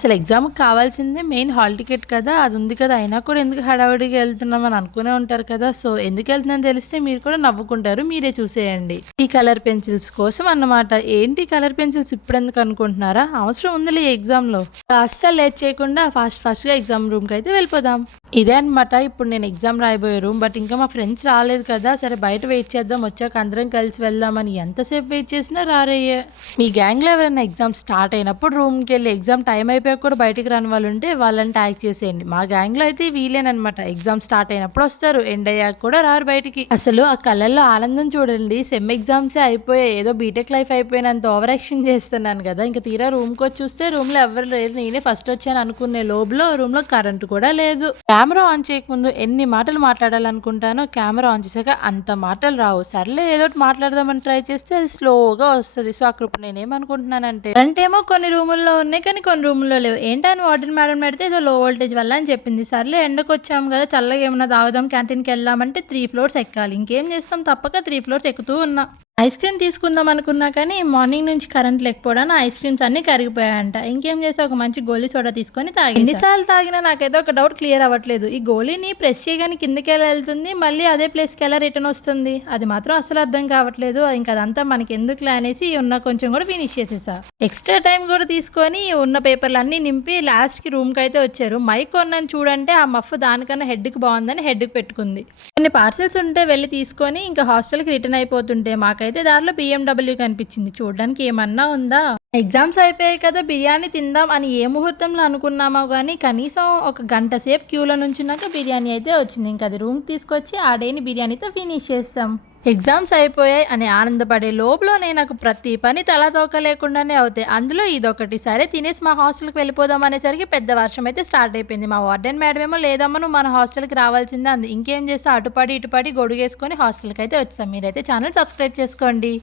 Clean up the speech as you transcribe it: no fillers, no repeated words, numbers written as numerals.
అసలు ఎగ్జామ్‌కి కావాల్సిందే మెయిన్ హాల్ టికెట్ కదా! అది ఉంది కదా! అయినా కూడా ఎందుకు హడావిడిగా ఎళ్తున్నాం అని అనుకునే ఉంటారు కదా! సో, ఎందుకెళ్తున్నానో తెలిస్తే మీరు కూడా నవ్వుకుంటారు. మీరే చూసేయండి. ఈ కలర్ పెన్సిల్స్ కోసం అన్నమాట. ఏంటి కలర్ పెన్సిల్స్ ఇప్పుడెందుకు అనుకుంటున్నారా? అవసరం ఉందిలే ఈ ఎగ్జామ్‌లో. అస్సలు లేట్ చేయకుండా ఫాస్ట్‌గా ఎగ్జామ్ రూమ్‌కైతే వెళ్ళిపోదాం. ఇదే అనమాట ఇప్పుడు నేను ఎగ్జామ్ రాయబోయే రూమ్. బట్ ఇంకా మా ఫ్రెండ్స్ రాలేదు కదా! సరే బయట వెయిట్ చేద్దాం. వచ్చాక అందరం కలిసి వెళ్దామని ఎంతసేపు వెయిట్ చేసినా రారయ్యే. మీ గ్యాంగ్‌లో ఎవరైనా ఎగ్జామ్ స్టార్ట్ అయినప్పుడు రూమ్‌కెళ్ళి ఎగ్జామ్ టైం అయిపోయాక కూడా బయటికి రాని వాళ్ళు ఉంటే వాళ్ళని ట్యాగ్ చేసేయండి. మా గ్యాంగ్‌లో అయితే వీలేననమాట. ఎగ్జామ్ స్టార్ట్ అయినప్పుడు వస్తారు. ఎండ్ అయ్యాక కూడా రారు బయటికి. అసలు ఆ కళ్ళల్లో ఆనందం చూడండి. సెమ్ ఎగ్జామ్సే అయిపోయాయి. ఏదో బీటెక్ లైఫ్ అయిపోయినంత ఓవర్ యాక్షన్ చేస్తున్నాను కదా! ఇంక తీరా రూమ్‌కి వచ్చి చూస్తే రూమ్‌లో ఎవరు లేరు. నేనే ఫస్ట్ వచ్చాను అనుకునే లోపులో రూమ్‌లో కరెంట్ కూడా లేదు. కెమెరా ఆన్ చేయకముందు ఎన్ని మాటలు మాట్లాడాలనుకుంటానో కెమెరా ఆన్ చేశాక అంత మాటలు రావు. సర్లే ఏదోటి మాట్లాడదామని ట్రై చేస్తే అది స్లోగా వస్తది. సో, అక్కడ ఇప్పుడు నేనేమనుకుంటున్నానంటే కరెంట్ ఏమో కొన్ని రూముల్లో ఉన్నాయి. కానీ కొన్ని రూముల్లో లేవు. ఏంటని వార్డెన్ మేడం అడిగితే ఏదో లో వోల్టేజ్ వల్ల అని చెప్పింది. సర్లే ఎండకొచ్చాం కదా! చల్లగా ఏమన్నా తాగుదాం క్యాంటీన్‌కి వెళ్దామంటే 3 ఫ్లోర్స్ ఎక్కాలి. ఇంకేం చేస్తాం తప్పక 3 ఫ్లోర్స్ ఎక్కుతూ ఉన్నా. ఐస్ క్రీమ్ తీసుకుందాం అనుకున్నా కానీ మార్నింగ్ నుంచి కరెంట్ లేకపోవడానికి ఐస్ క్రీమ్స్ అన్నీ కరిగిపోయాయంట. ఇంకేం చేసా ఒక మంచి గోలీ సోడా తీసుకొని తాగేసా. ఎన్నిసార్లు తాగినా నాకైతే ఒక డౌట్ క్లియర్ అవ్వట్లేదు. ఈ గోలీని ప్రెస్ చేయగానే కిందకి ఎలా వెళ్తుంది, మళ్ళీ అదే ప్లేస్కి ఎలా రిటర్న్ వస్తుంది, అది మాత్రం అస్సలు అర్థం కావట్లేదు. ఇంకా అదంతా మనకి ఎందుకులే అనేసి ఉన్న కొంచెం కూడా ఫినిష్ చేసేసా. ఎక్స్ట్రా టైం కూడా తీసుకొని ఉన్న పేపర్లు అన్నీ నింపి లాస్ట్కి రూమ్కి అయితే వచ్చారు. మైక్ కొన్నాను చూడంటే ఆ మఫ్ దానికన్నా హెడ్కి బాగుందని హెడ్కి పెట్టుకుంది. కొన్ని పార్సెల్స్ ఉంటే వెళ్ళి తీసుకొని ఇంకా హాస్టల్కి రిటర్న్ అయిపోతుంటే మాకైతే దారిలో BMW కనిపించింది. చూడడానికి ఏమన్నా ఉందా? ఎగ్జామ్స్ అయిపోయాయి కదా బిర్యానీ తిందాం అని ఏ ముహూర్తంలో అనుకున్నామో కానీ కనీసం ఒక గంట సేపు క్యూలో నుంచున్నాక బిర్యానీ అయితే వచ్చింది. ఇంకా అది రూమ్కి తీసుకొచ్చి ఆ డేని బిర్యానీతో ఫినిష్ చేస్తాం. ఎగ్జామ్స్ అయిపోయాయి అని ఆనందపడే లోపలనే నాకు ప్రతి పని తలతోక లేకుండానే అవుతాయి. అందులో ఇదొకటి. సరే తినేసి మా హాస్టల్కి వెళ్ళిపోదాం అనేసరికి పెద్ద వర్షం అయితే స్టార్ట్ అయిపోయింది. మా వార్డెన్ మేడం ఏమో లేదమ్మా నువ్వు మన హాస్టల్కి రావాల్సిందే అంది. ఇంకేం చేస్తా అటుపడి ఇటుపడి గొడుగేసుకొని హాస్టల్కి అయితే వచ్చాం. మీరైతే ఛానల్ సబ్స్క్రైబ్ చేసుకోండి.